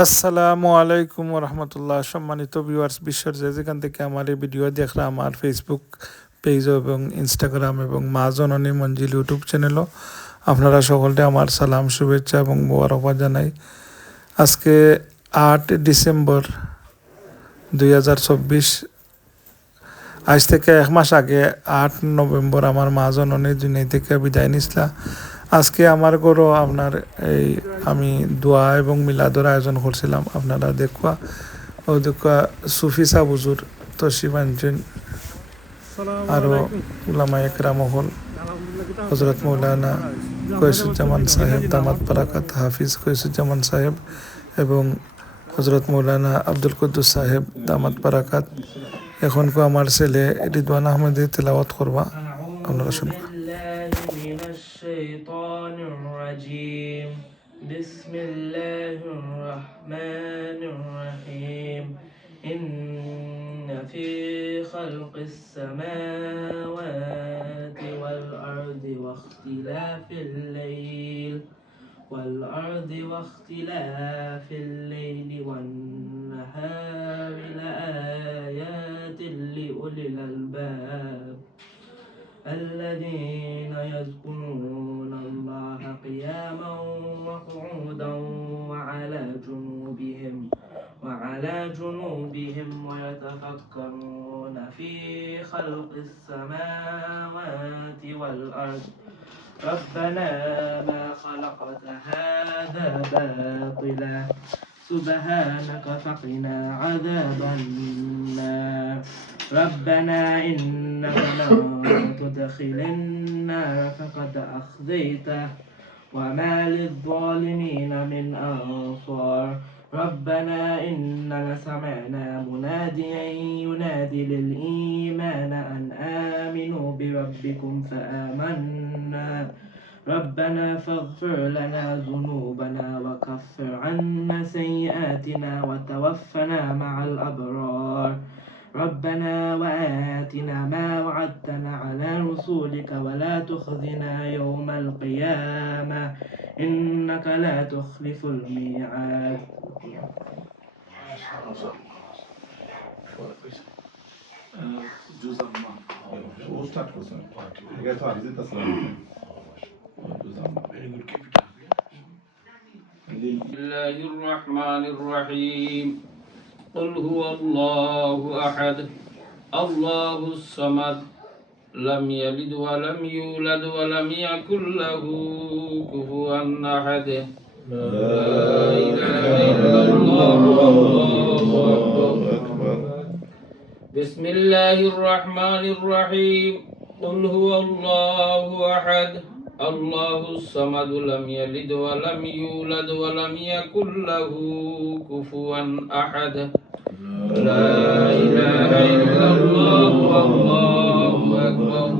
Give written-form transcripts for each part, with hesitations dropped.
আসসালামু আলাইকুম রহমতুল্লাহ। সম্মানিত ভিউয়ার্স, বিশ্বের যে যেখান থেকে আমার এই ভিডিও দেখরা আমার ফেসবুক পেজ এবং ইনস্টাগ্রাম এবং মা জননী মঞ্জিল ইউটিউব চ্যানেলও আপনারা সকলকে আমার সালাম, শুভেচ্ছা এবং মোবারকবাদ জানাই। আজকে 8 ডিসেম্বর 2024। আজ থেকে এক মাস আগে 8 নভেম্বর আমার মা জননী দুনিয়া থেকে বিদায় নিছিলা। আজকে আমার ঘরও আপনার এই আমি দোয়া এবং মিলাদর আয়োজন করছিলাম। আপনারা দেখুয়া সুফি সাবুজুর তশরিফ আনছেন, আরও উলামা একরাম হল, হজরত মৌলানা কয়েসুজ্জামান সাহেব দামাত বারাকাত, হাফিজ কয়েসুজ্জামান সাহেব এবং হজরত মৌলানা আব্দুল কুদ্দুস সাহেব দামাত বারাকাত। এখনকো আমার ছেলে রিদওয়ান আহমেদে তেলাওয়াত করবা, আপনারা শুনবা। بسم الله الرحمن الرحيم إن في خلق السماوات والأرض واختلاف الليل والنهار لآيات لأولي الألباب الذين يذكرون الله قياما وقعودا وعلى جنوبهم ويتفكرون في خلق السماوات والأرض ربنا ما خلقت هذا باطلا سبحانك فقنا عذاب النار ربنا إنك من تدخل النار فقد أخزيته وما للظالمين من أنصار ربنا إننا سمعنا مناديا ينادي للإيمان أن آمنوا بربكم فآمنا ربنا فاغفر لنا ذنوبنا وكفر عنا سيئاتنا وتوفنا مع الأبرار ربنا وآتنا ما وعدتنا على رسولك ولا تخزنا يوم القيامة إنك لا تخلف الميعاد. بسم الله الرحمن الرحيم قل هو الله أحد الله الصمد لم يلد ولم يولد ولم يكن له كفوا أحد لا إله إلا الله والله أكبر. بسم الله الرحمن الرحيم قل هو الله أحد الله الصمد لم يلد ولم يولد ولم يكن له كفوا أحد لا إله إلا الله والله أكبر.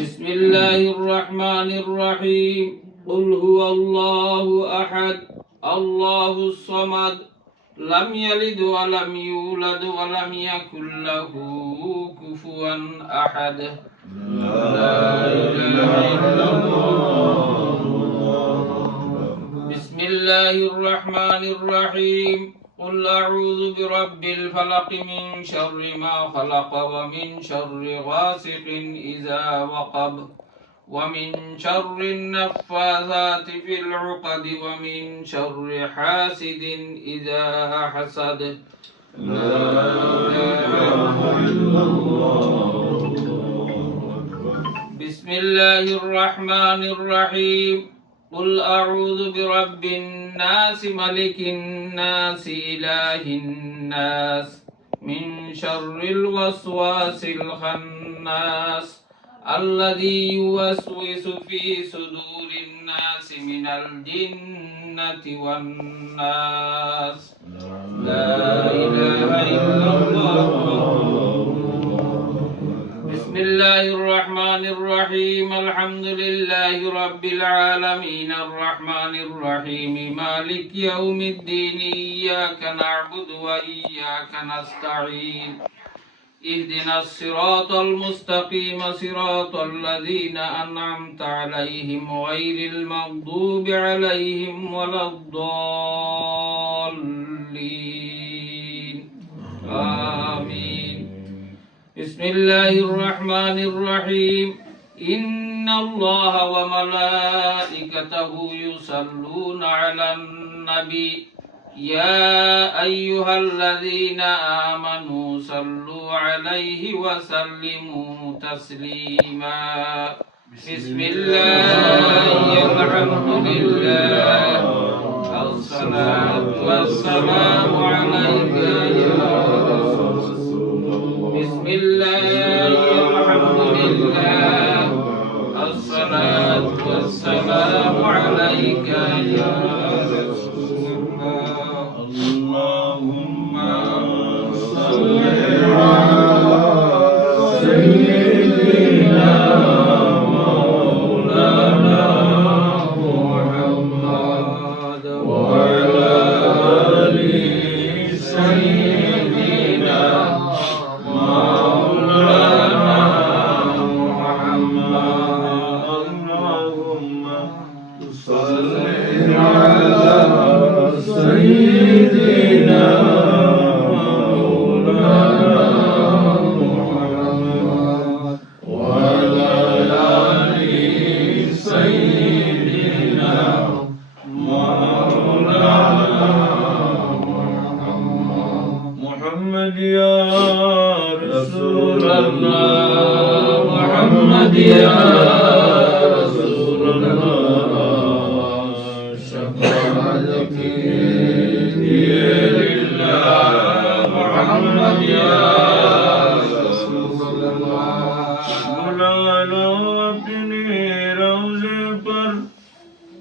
بسم الله الرحمن الرحيم قل هو الله أحد الله الصمد لم يلد ولم يولد ولم يكن له كفوا أحد لا إله إلا الله. بسم الله الرحمن الرحيم قل أعوذ برب الفلق من شر ما خلق ومن شر غاسق إذا وقب ومن شر النفاثات في العقد ومن شر حاسد إذا حسد لا إله إلا الله. بسم الله الرحمن الرحيم قل أعوذ برب الناس ملك الناس إله الناس من شر الوسواس الخناس الذي يوسوس في صدور الناس من الجنة والناس لا إله إلا الله. بسم الله الرحمن الرحيم الحمد لله رب العالمين الرحمن الرحيم مالك يوم الدين إياك نعبد وإياك نستعين اهدنا الصراط المستقيم صراط الذين أنعمت عليهم غير المغضوب عليهم ولا الضالين الله الرحمن الرحيم إن الله وملائكته يصلون على النبي يا أيها الذين آمنوا صلوا عليه وسلموا تسليما بسم الله الحمد لله الصلاة والسلام عليك يا رسول الله بسم الله الحمد لله الصلاة والسلام عليك يا رسول الله اللهم صل على سيدنا مولانا محمد وعلى آل سيدنا مولانا محمد اللهم صل على سيدنا مولانا محمد وعلى آل سيدنا مولانا محمد يا رسول الله محمد يا رسول الله شفاعتك لله محمد يا رسول الله مولانا اپنے روضے پر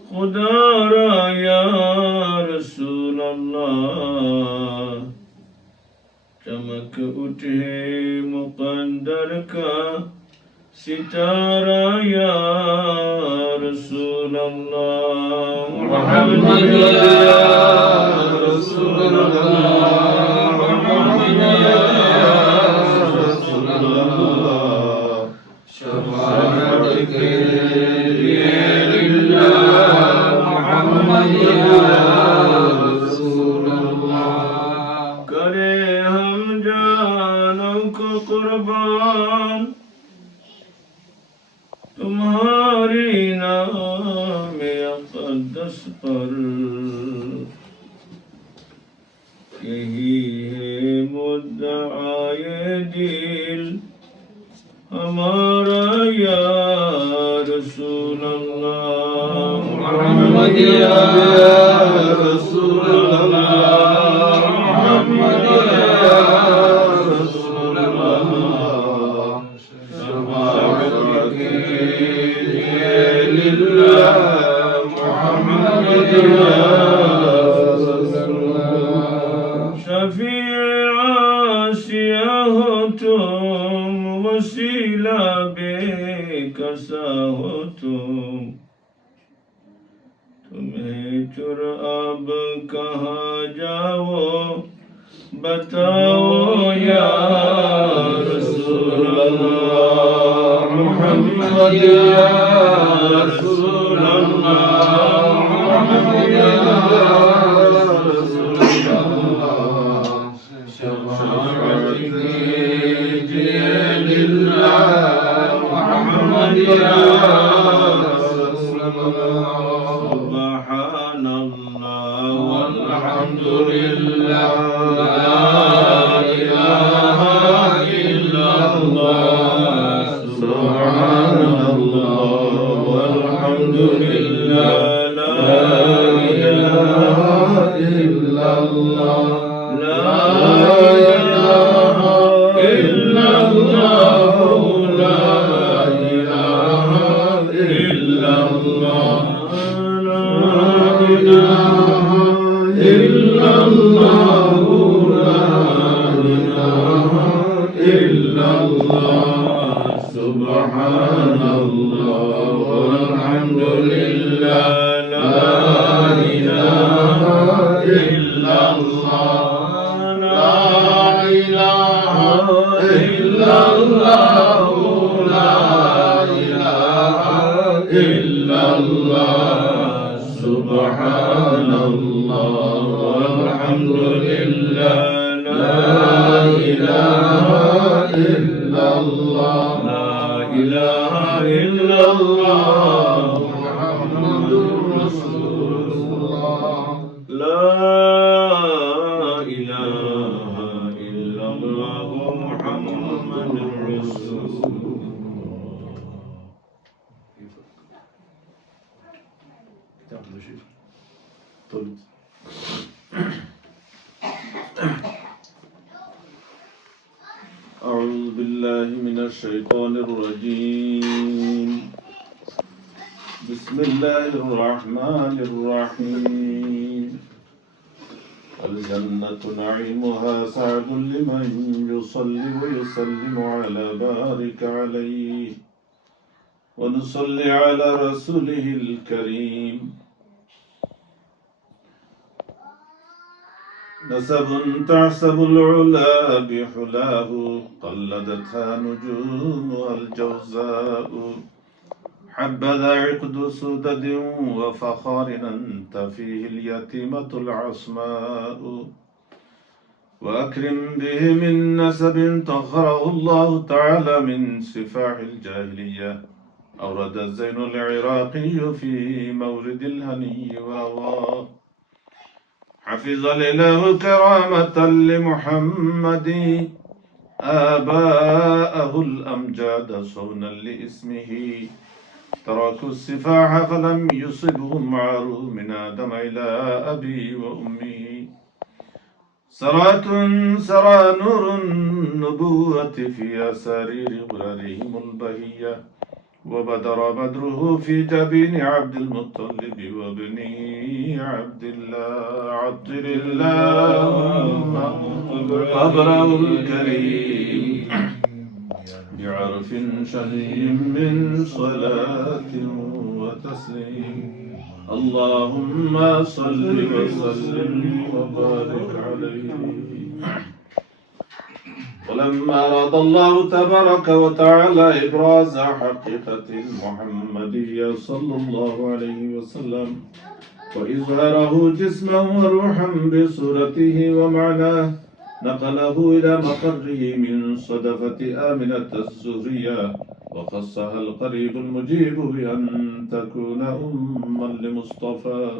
خدا را یا رسول اللہ چمک اٹھے مقدر کا ستارہ یا رسول اللہ محمد یا رسول اللہ محمد یا رسول اللہ شفاعت کے لیے للہ محمد یا رسول اللہ کرے ہم جانوں کو قربان تمہاری نام اقدس پر یہی ہے مدعائے دل ہمارا یا رسول اللہ محمد یا رسول اللہ محمد یا رسول اللہ شفاعت کے لیے للہ محمد یا رسول اللہ شفیع آسیہ ہو تم وسیلہ بے کسا ہو تم تمہیں چراب کہاں جاؤ بتاؤ یا رسول اللہ محمد یا رسول اللہ محمد یا رسول اللہ شفاعت کیجئے للہ محمد یا رسول اللہ سبحان اللہ والحمد للہ لا الہ الا اللہ سبحان اللہ والحمد للہ لا الہ الا اللہ لا الہ الا اللہ لا الہ الا اللہ لا الہ الا اللہ لا الہ الا اللہ سبحان اللہ والحمد للہ لا الہ الا اللہ لا الہ الا اللہ لا الہ الا اللہ سبحان اللہ والحمد للہ لا الہ إلا الله لا إله إلا الله محمد رسول الله لا إله إلا الله محمد رسول أعوذ بالله من الشيطان الرجيم بسم الله الرحمن الرحيم الجنة نعيمها سعد لمن يصلي ويسلم على بارك عليه ونصلي على رسوله الكريم نسب تعسب العلا بحلاه قلدتها نجومها الجوزاء حبذا عقد سدد وفخار أنت فيه اليتيمة العصماء وأكرم به من نسب طهره الله تعالى من سفاح الجاهلية أورد الزين العراقي في مورد الهني ورواه حفظ الإله كرامة لمحمد آباءه الأمجاد صونا لاسمه تركوا السفاح فلم يصبهم عار من آدم إلى أبي وأمه سرى نور النبوة في أسارير غرارهم البهية وبدر بدره في جبين عبد المطلب وابنه عبد الله عطر اللهم قبره الكريم بعرف شهي من صلاة وتسليم اللهم صل وسلم وبارك عليه ولما أراد الله تبارك وتعالى إبراز حقيقة المحمدية صلى الله عليه وسلم وإظهاره جسما وروحا بصورته ومعناه نقله إلى مقره من صدفة آمنة الزهرية وخصها القريب المجيب بأن تكون أما لمصطفى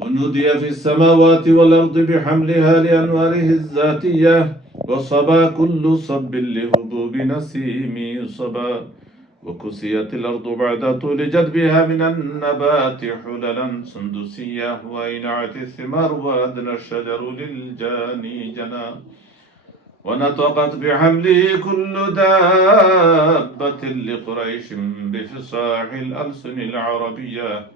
ونودي في السماوات والأرض بحملها لأنواره الذاتية وصبا كل صب لهبوب نسيم صبا وكسيت الأرض بعد طول جدبها من النبات حللا سندسية وأينعت الثمار وأدنى الشجر للجاني جنى ونطقت بحمله كل دابة لقريش بفصاح الألسن العربية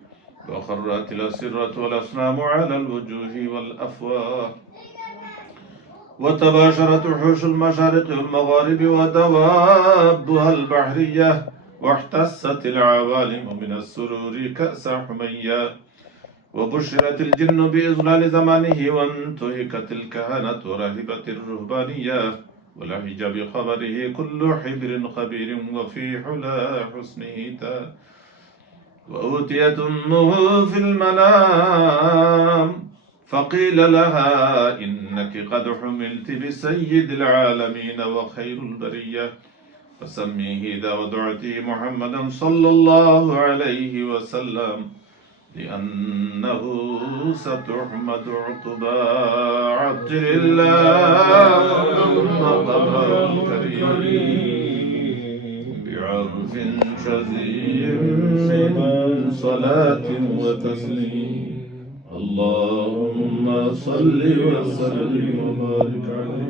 وخرت الأسرة والأصنام على الوجوه والأفواه وتباشرت وحوش المشارق والمغارب ودوابها البحرية واحتست العوالم من السرور كأس حمية وبشرت الجن بإظلال زمانه وانتهكت الكهنة ورهبت الرهبانية ولهج بخبره كل حبر خبير وفي حلا حسنه وأوتيت أمه في المنام فقيل لها إنك قد حملت بسيد العالمين وخير البرية فسميه إذا ودعتي محمدا صلى الله عليه وسلم لأنه ستحمد عقبى عطر اللهم قبر الكريم بعرف شذي من صلاة وتسليم اللهم صل وسلم وبارك عليه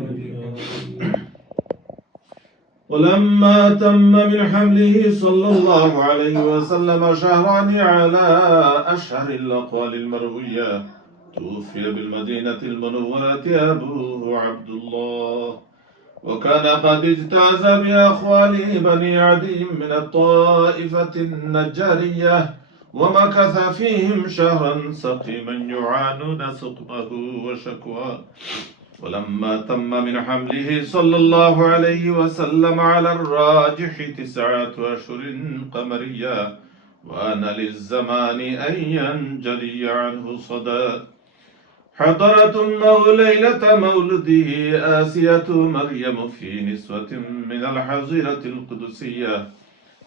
ولما تم من حمله صلى الله عليه وسلم شهران على أشهر الأقوال المروية توفي بالمدينة المنورة أبوه عبد الله وكان قد اجتاز بأخواله بني عدي من الطائفة النجارية ومكث فيهم شهرا سقيما يعانون سقمه وشكواه ولما تم من حمله صلى الله عليه وسلم على الراجح 9 أشهر قمرية وآن للزمان أن ينجلي عنه صدى حضرت أمه ليلة مولده آسية مريم في نسوة من الحظيرة القدسية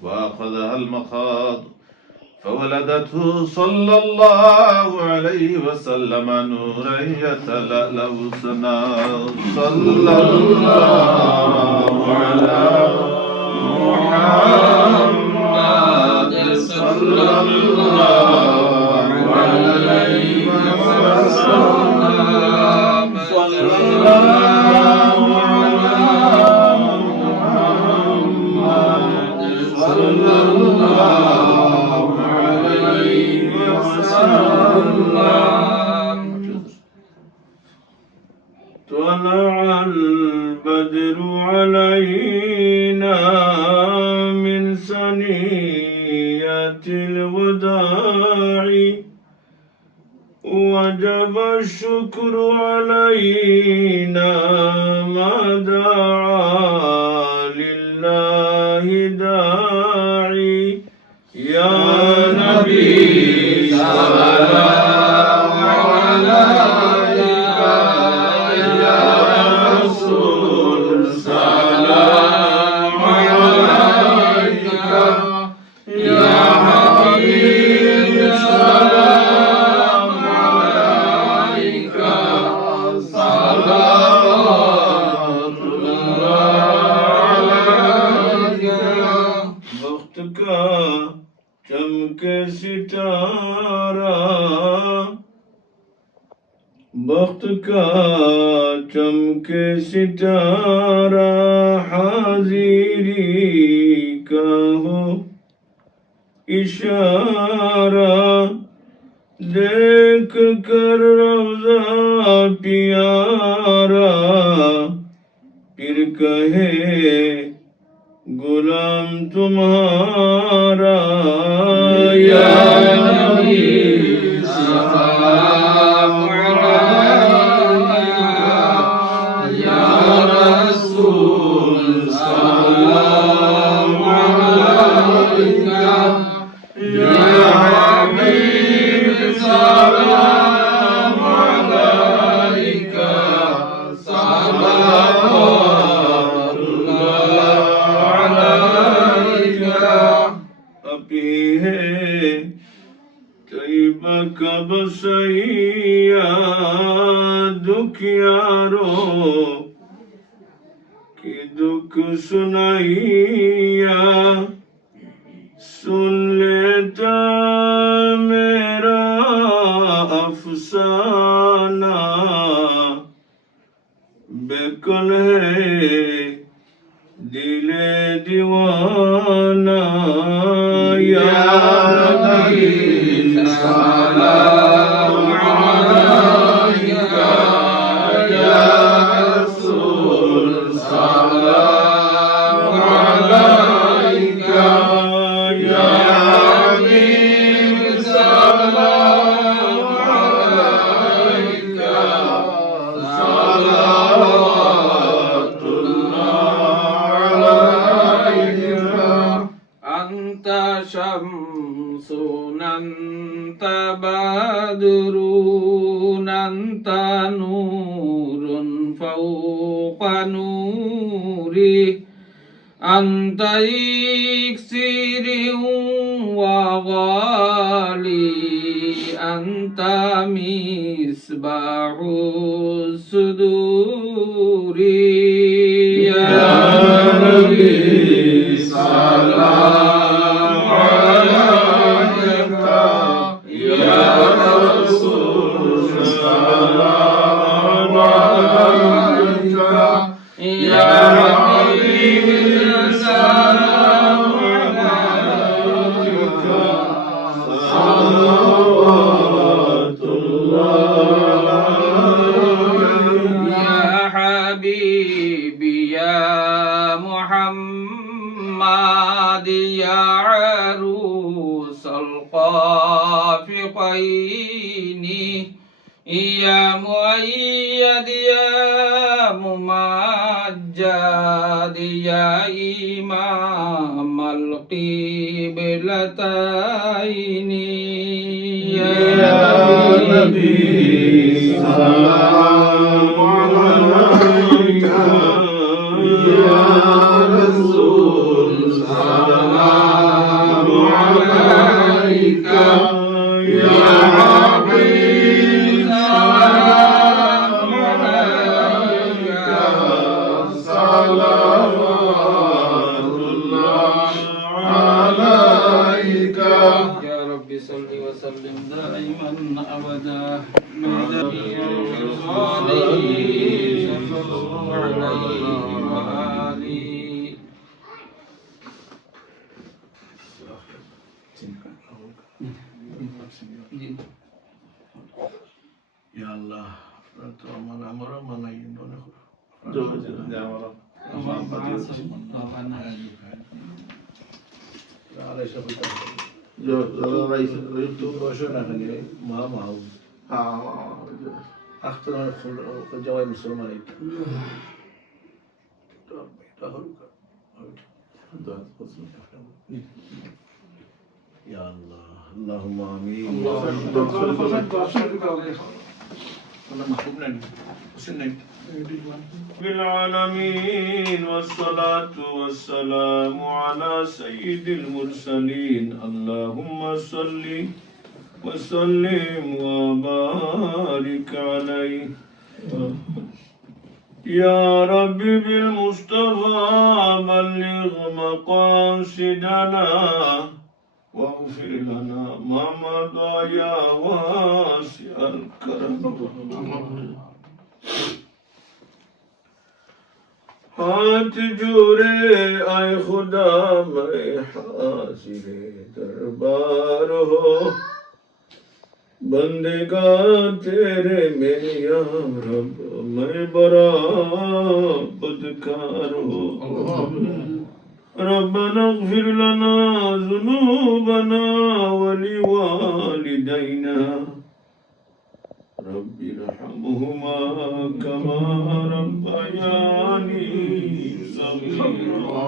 وأخذها المخاض فولدته صلى الله عليه وسلم نورا يتلألأ سنا صلى الله على محمد صلى الله عليه وسلم صلى الله على محمد صلى الله عليه وسلم طلع البدر علينا من ثنية الوداع وجب الشكر علينا ما دعا لله داعي يا نبي سلام عليك يا رسول سلام عليك يا حبيب سلام عليك صلوات الله عليك وقت کا چمک ستارہ وقت کا چمک ستارہ حاضری کا ہو اشارہ دیکھ کر روضہ پیارا پھر کہے غلام تمہارا یا نبی سلام علیک یا رسول سلام علیک یا حبیب سلام علیک صلوات अपी है तैयबा का बसैया दुखियारो की दुख सुनाइया सुन लेता मेरा अफसाना बेकल है दिले दीवाना या नबी सलाम अलैका या रसूल सलाम अलैका या हबीब सलाम अलैका أنت شمس أنت بدر أنت نور فوق نوري أنت إكسير وغالي أنت مصباح الصدور يا نبي سلام عليك يا رسول سلام عليك يا حبيب سلام عليك صلوات الله يا حبيبي يا محمد يا عروس الخافقين يا مؤيد يا ممجد يا إمام القبلتين يا نبي السلام عليك يا رسول السلام عليك يا حبيب سلام عليك صلوات الله عليك يا رب صل وسلم دائما أبدا صلى الله عليه وآله Ya Allah, Ratu Amara mana Indo nak? Ada siapa itu? Itu bosnya nak ni, mau. Akhtar kerjawai Musliman itu. Ya Allah, Allahumma amin. بالعالمين والصلاة والسلام على سيد المرسلين اللهم صل وسلم وبارك عليه يا رب بالمصطفى بلغ مقاصدنا واغفر لنا ما مضى يا واسع الكرم हाथ जोड़े आए खुदा मैं हाजिर दरबार हो बंदेगा तेरे में या रब मैं बड़ा बदकार हो ربنا اغفر لنا ذنوبنا ولوالدينا رب ارحمهما كما ربياني صغيرا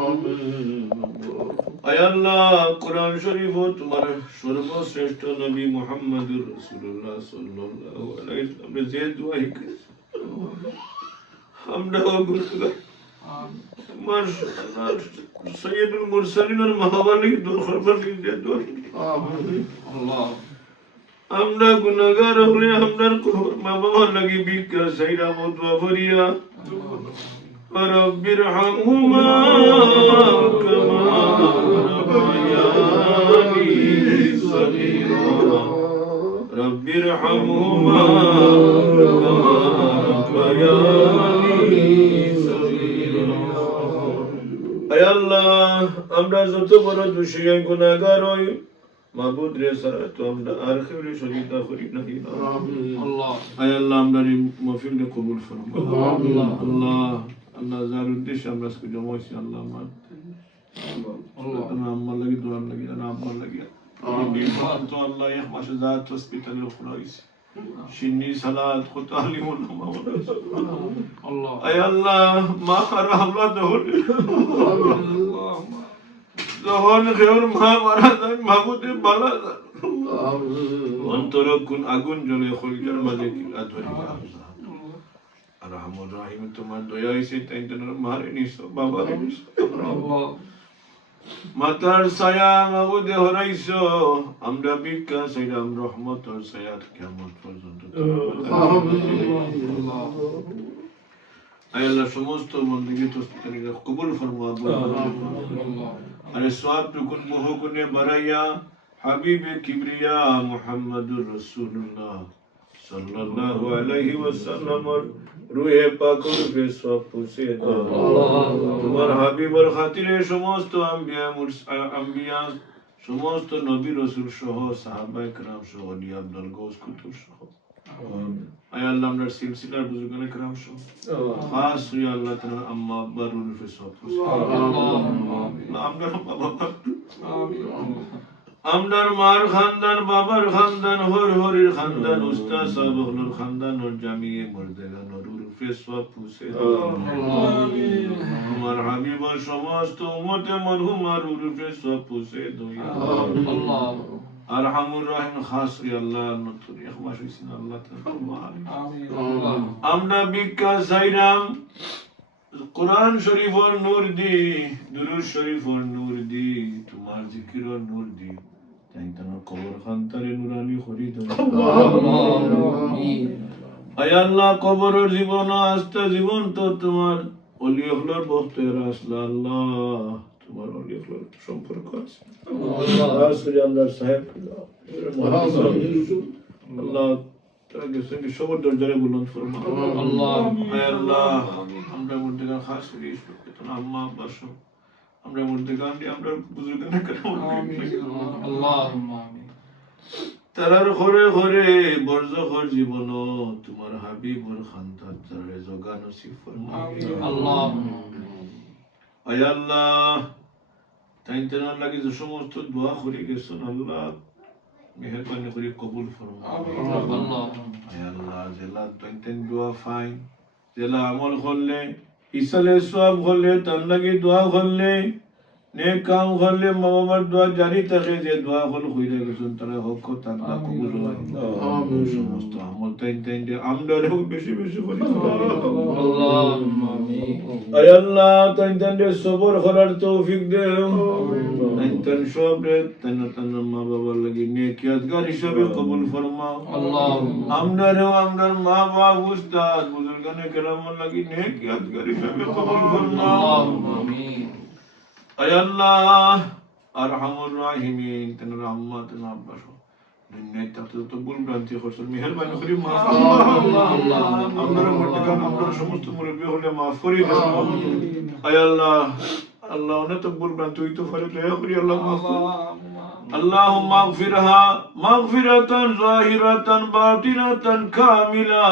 আয় আল্লাহ কোরআন শরীফ ও তোমার সর্বশ্রেষ্ঠ নবী মুহাম্মদুর রাসূলুল্লাহ সাল্লাল্লাহু আলাইহি ওয়াসাল্লাম যে দোয়া করেছে আমরা গুনাহগার তোমার সৈয়দুল মুরসালিনের মাহবালি দরবার দিয়ে দোয়া আল্লাহ আমরা গুনাহগার হলে আমরার মা বাবা লাগি ভিক্ষা চাইরা দোয়া করিয়া রব্বির হামহুমা কামা রব্বায়ানি সগীরা রব্বির হামহুমা কামা রব্বায়ানি সগীরা আয় আল্লাহ আমরা যত বড় দোষী গুনাহগার হই মাবুদ রে সারা তো আমরা আর খেলে সজিদা করি নাকি আল্লাহ আয় আল্লাহ আমরা মাহফিলকে কবুল ফরমাও আল্লাহ আল্লাহ আল্লাহ যার উদ্দেশ্যে আমরা আজকে জমা হয়েছি আল্লাহ আমার আমার লাগি দোয়ার লাগি আর আমার লাগি তো আল্লাহ এক মাসে যাত হসপিটালে খোলা হয়েছে সিন্নি সালাত কত আলিমুল আল্লাহ আয় আল্লাহ মা রহমত হলে যখন কেউর মা মারা যায় মাহবুদে বালা যায় অন্তর কোন আগুন জ্বলে খলিজার মাঝে কিলা ধরে আর রহমান রহিম তোমার দয়া হইছে তাই তোমার মারে নিছো বাবা নিছো মাতার ছায়া মাহবুদে হরাইছো আমরা ভিক্ষা চাইলাম রহমতের ছায়া কিয়ামত পর্যন্ত আয় আল্লাহ সমস্ত বন্দেগী তো কবুল ফরমাও আরে সওয়াব টুকুন বহু গুণে বাড়াইয়া হাবিবে কিবরিয়া মুহাম্মদুর রাসূলুল্লাহ সাল্লাল্লাহু আলাইহি ওয়াসাল্লামের রূহে পাকের উপরে সওয়াব পৌঁছে দাও তোমার হাবিবের খাতিরে সমস্ত আম্বিয়া সমস্ত নবী রাসূল সহ সাহাবায়ে کرام সহ ওলি আব্দুল গৌস কুতুব সহ আয় আল্লাহ আমরা সিলসিলার বুজুর্গানে کرام সহ খাস ইয়া আল্লাহ তাআলা আম্মা বারুল উপরে সওয়াব পৌঁছে আমিন আমরা বাবা আমিন আমদার মার খানদান বাবার খানদান হরির খানদান উস্তাদ সাহেব হলুর খানদান ওর জামিয়ে মর্দেগা নরুর ফেসওয়া পুষে আমিন আমার হাবিব সমস্ত উম্মতে মরহুমার উরুফে সব পুষে দইয়া আল্লাহ আরহামুর রহিম খাস রে আল্লাহ নতুন এক মাস হইছে না আল্লাহ আমরা ভিক্ষা চাইলাম কোরআন শরীফর নূর দি দুরূদ শরীফর নূর দি তোমার জিকিরর নূর দি তাই তোমার কবর খানতারে নুরানি করি দাও আয় আল্লাহ কবরের জীবন আস্তে জীবন তো তোমার অলি হলর বক্তের আসলা আল্লাহ তোমার অলি হলর সম্পর্ক আছে আল্লাহ সাহেব আল্লাহ তাকে সঙ্গে সবর দরজারে বুলন্দ ফরমা আয় আল্লাহ আমরা মুর্দিগান খাস করি তোমার আম্মা আব্বা সব আমরা মুর্দিগান দিয়ে আমরা বুজুর্গানে কেন তারার ঘরে ঘরে বর্জখর জীবন তোমার হাবিবর খানদান তারে জগা নসিব ফরমা আয় আল্লাহ তাই তেনার লাগি যে সমস্ত দোয়া করে গেছেন আল্লাহ মেহেরবানি করে কবুল ফরমা আয় আল্লাহ জেলা তাই দোয়া ফাইন জেলা আমল করলে ইসালে সওয়াব করলে তার লাগি দোয়া করলে নেক কাম করলে মা বাবার দোয়া জারি থাকে যে দোয়া হল হইলে গেছেন তারা হক তারা কবুল হয় আমিন সমস্ত আমল তাই আমদারে বেশি বেশি করি আল্লাহুম্মা আমিন আয় আল্লাহ তাই সবর করার তৌফিক দেও তাই সবরে তাই মা বাবার লাগি নেক ইয়াদগার হিসাবে কবুল ফরমাও আল্লাহুম্মা আমদারে আমদার মা বাবা উস্তাদ বুজুর্গানে কেরামত লাগি নেক ইয়াদগার হিসাবে কবুল ফরমাও আল্লাহুম্মা আমিন আয় আল্লাহ আরহামুর রাহিমিন তেনার আম্মা তেনার আব্বা সহ দুনিয়ায় তাতে তো ভুল ভ্রান্তি করছেন মেহেরবানি করে মাফ আল্লাহ আমরা মুর্দিগান আমরা সমস্ত মুরব্বি হলে মাফ করে দাও আয় আল্লাহ আল্লাহ অনেক তো ভুল ভ্রান্তি হইতে পারে দয়া করে আল্লাহ মাফ اللهم اغفرها مغفرة ظاهرة باطنة كاملة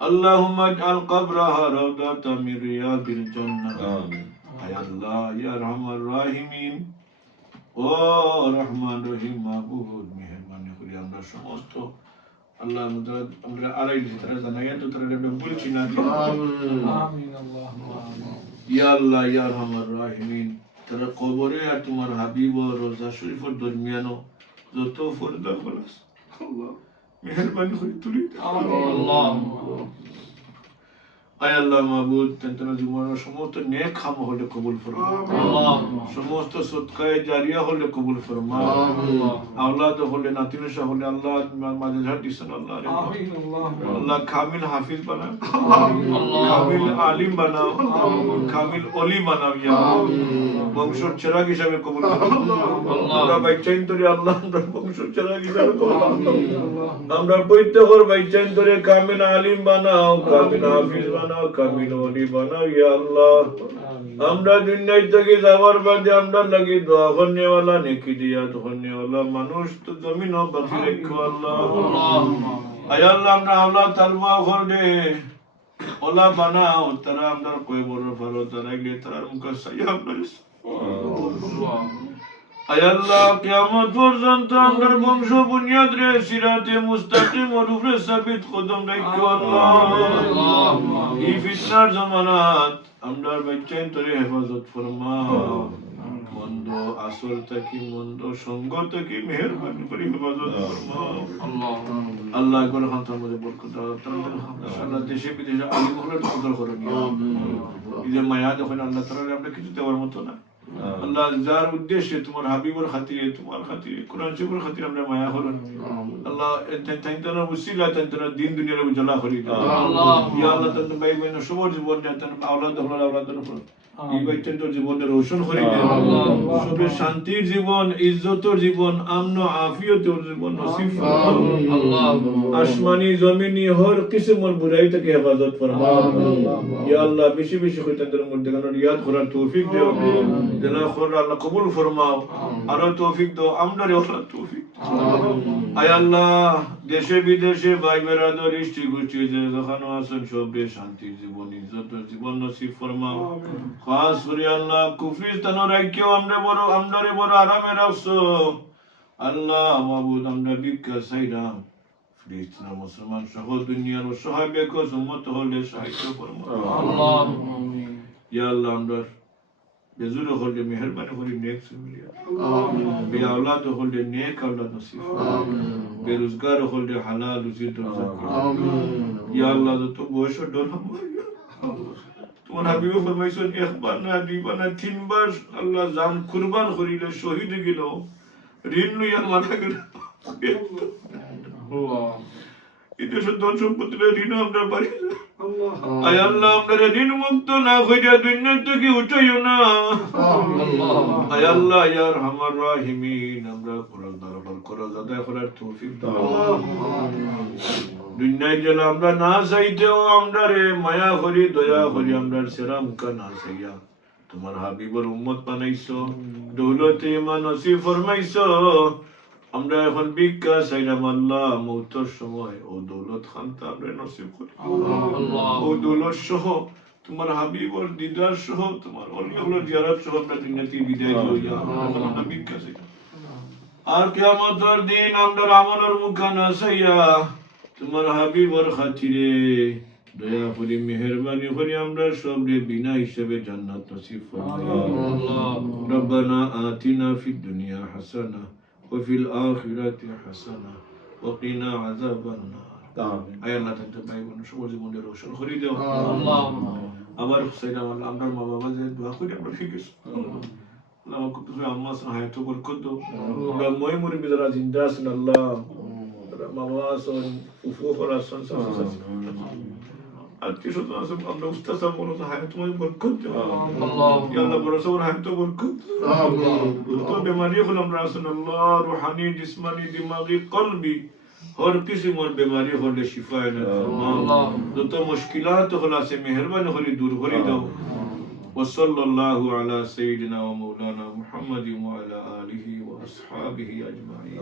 اللهم اجعل قبرها روضة من رياض الجنة آمين আয় আল্লাহ ইয়া রহমান রাহিমিন ও রহমান রহিম মাহবুব মেহেরবানি করে আমরা সমস্ত আল্লাহ আমরা আড়াই তারা জানাই তো তারা বলছি না আমিন আল্লাহুম্মা আমিন ইয়া আল্লাহ ইয়া রহমান রাহিমিন তারা কবরে আর তোমার হাবিব ও রোজা শরীফের দরমিয়ানো যত পর্দা খলাস আল্লাহ মেহেরবানি করে তুলি আল্লাহুম্মা আয় আল্লাহ মাহবুব তেনার জীবনের সমস্ত নেক কাম হলে কবুল ফরমাও আল্লাহুম্মা সমস্ত সদকায়ে জারিয়া হলে কবুল ফরমাও আল্লাহ আওলাদ হলে নাতিনশা হলে আল্লাহ মাঝে ঝাড় দিছেন আল্লাহ আমিন আল্লাহ কামিল হাফিজ বানাও আল্লাহ কামিল আলিম বানাও কামিল ওলি বানাও ইয়া বংশের চিরাগ হিসাবে কবুল করো আল্লাহ বাইচাইন তোরে আল্লাহ আমরা বংশের চিরাগ হিসাবে কবুল আমরা প্রত্যেকর বাইচাইন তোরে কামিল আলিম বানাও কামিল হাফিজ কামিল ওলি বানাও ইয়া আল্লাহ আমরা দুনিয়া থেকে যাওয়ার বাদে আমরা লাগি দোয়া করনে वाला নেকি দিয়া করনে वाला মানুষ তো জমিন ও বাকি রেখো আল্লাহ আয় আল্লাহ আমরা আল্লাহ তালবা করলে ওলা বানাও তারা আমরা কই বড় ভালো তারা গিয়ে তারা মুখ সাইয়া আমরা আয় আল্লাহ কিয়ামত পর্যন্ত আমরা বংশ বুনিয়াদ রে সিরাতে মুস্তাকিম ওর উপরে সাবিত কদম রাখো আল্লাহ এই ফিতনার জামানাত আমরা বাচ্চান তোরে হেফাজত ফরমাও মন্দ আসর থেকে মন্দ সঙ্গ থেকে মেহেরবানি করে হেফাজত ফরমাও আল্লাহ করে খানতার মধ্যে বরকত দাও আল্লাহ দেশে বিদেশে আলী বহলের কদর করো এই যে মায়া যখন আল্লাহ তাআলা আমরা কিছু দেওয়ার মতো না আল্লাহ যার উদ্দেশ্যে তোমার হাবিবের খাতিরে তোমার খাতিরে কোরআন শরীফের খাতিরে আমরা মায়া করুন আল্লাহ তাইতানা উসিলা তাইতানা দিন দুনিয়ার উজালা করি দাও আল্লাহ ইয়া আল্লাহ তাআলা ভাই বোন সবার জীবন যাতেন আওলাদ আওলাদের উপর এই বাইতেন তো জীবনে রোশন করে দাও আল্লাহ সবে শান্তির জীবন ইজ্জতের জীবন আমন আফিয়তের জীবন নসিব ফরমাও আল্লাহ আসমানি জমিনি হর কিসমর বুরাই থেকে হেফাজত ফরমাও ইয়া আল্লাহ বেশি বেশি কইতাদের মধ্যে গান রিয়াদ করার তৌফিক দাও জনা খোর আল্লাহ কবুল ফরমাও আর তৌফিক দাও আমরারে আল্লাহ তৌফিক আয় আল্লাহ দেশে বিদেশে ভাই বেরাদর ইষ্টি গোষ্ঠী যে যেখানে আছেন সবে শান্তির জীবন ইজ্জতের জীবন নসিব ফরমাও খাস করে আল্লাহ কুফরিস্তান রাখিও আমরারে বড় আরামে রাখছো আল্লাহ মাবুদ আমরা ভিক্ষা চাইলাম ফিলিস্তিনের মুসলমান সহ দুনিয়ার অসহায় বেকস উম্মত হলে সাহায্য ফরমাও আল্লাহুম্মা আমিন ইয়া আল্লাহ আমরা বেজুর হলে মেহরবানি করে নেক সুমিলিয়া বে আওলাদ হলে নেক আওলাদ নসিব বেরোজগার হলে হালাল রুজির দরজা ইয়া আল্লাহ তো বয়স ডর তোমার হাবিব ফরমাইছেন একবার না দুইবার না তিনবার আল্লাহ জান কুরবান করিলে শহীদ গেল ঋণ লইয়া মারা গেল এটা ধন সম্পত্তির ঋণ আমরা পারি আয় আল্লাহ আমরা ঋণ মুক্ত না হইয়া দুনিয়া থেকে উঠাইও না আয় আল্লাহ ইয়া আরহামার রাহিমিন আমরা কোরআন দরবার করজ আদায় করার তৌফিক দাও দুনিয়ায় যেন আমরা না চাইতেও আমরা রে মায়া করি দয়া করি আমরা সেরাম কা না চাইয়া তোমার হাবিবর উম্মত বানাইছো দৌলতে ইমান নসিব ফরমাইছো আমরা এখন ভিক্ষা চাইলাম আল্লাহ মৌতের সময় ও দৌলত খানটা আমরা নসিব করি ও দৌলত সহ তোমার হাবিবর দিদার সহ তোমার অলিয়াগুলোর জিয়ারত সহ আমরা দুনিয়াতে বিদায় লইয়া এখন আমরা ভিক্ষা চাইলাম আর কিয়ামতের দিন আমরা আমলের মুখা না চাইয়া তোমার হাবিবর খাতিরে দয়া করে মেহেরবানি করে আমরা সবরে বিনা হিসেবে জান্নাত নসিব ফরমাইয়া রব্বানা আতিনা ফিদ দুনিয়া হাসানা وفي الآخرة حسنة وقنا عذاب النار আয় আল্লাহ তাআলা ভাই বোন সবার জীবনে রোশন করে দাও আবার হুসাইন আমরা মা বাবা যে দোয়া করে আমরা ফিকিস আল্লাহ কত আম্মা সহায়তা বরকত দাও আমরা মই মুরি বিদরা জিন্দা আছেন আল্লাহ মা বাবা আছেন ফুফু ফরা আছেন আত্মীয় স্বজন আছেন আমরা উস্তাদ সাহেব বলো সহায়তা মই বরকত দাও ইয়া আল্লাহ বড় সবার সহায়তা বরকত তো বেমারি হল আমরা আছেন আল্লাহ রুহানি জিসমানি দিমাগি কলবি हर किस्म और बीमारी होले शिफा ने फरमा যত মুশকিলাত হল আছে মেহেরবানি করে দূর করে দাও وصلى الله على سيدنا ومولانا محمد وعلى آله وأصحابه أجمعين